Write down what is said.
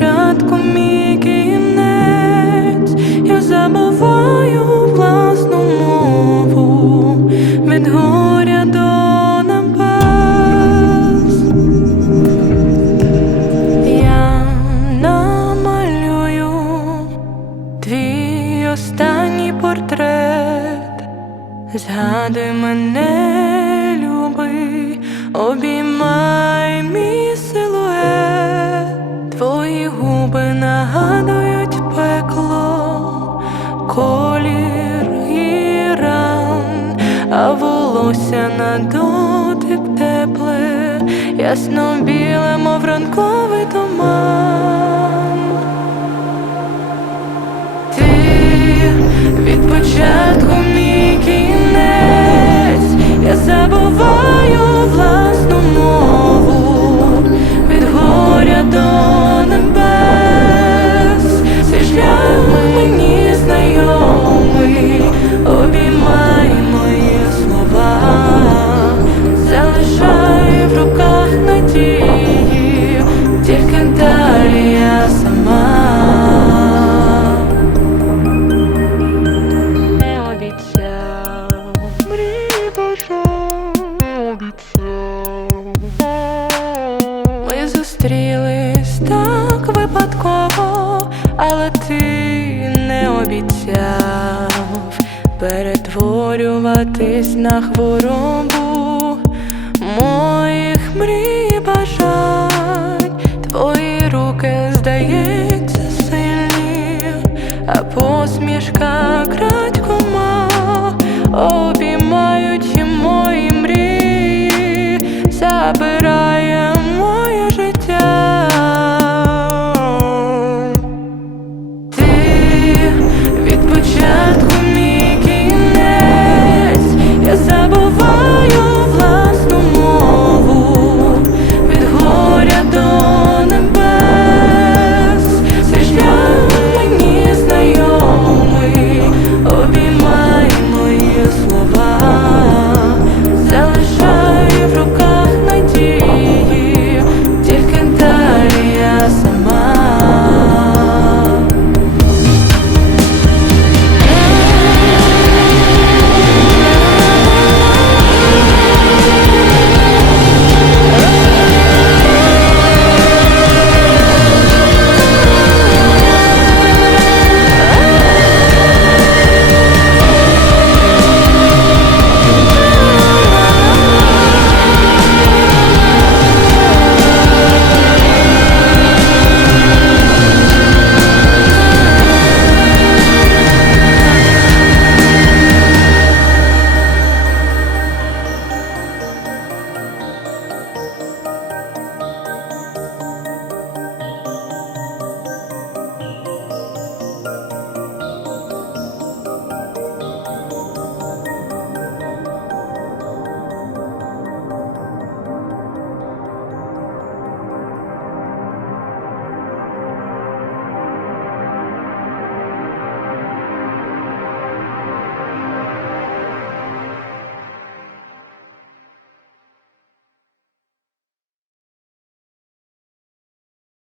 початку, мій кінець, я забуваю власну мову від горя до небес. Я намалюю твій останній портрет. Згадуй мене, любий, обіймай мій губи нагадують пекло, колір і ран, а волосся на дотик тепле, ясно біле, мов ранковий туман. зустрілись так випадково, але ти не обіцяв перетворюватись на хворобу моїх мрій і бажань, твої руки здається сильні, а посмішка крадькома.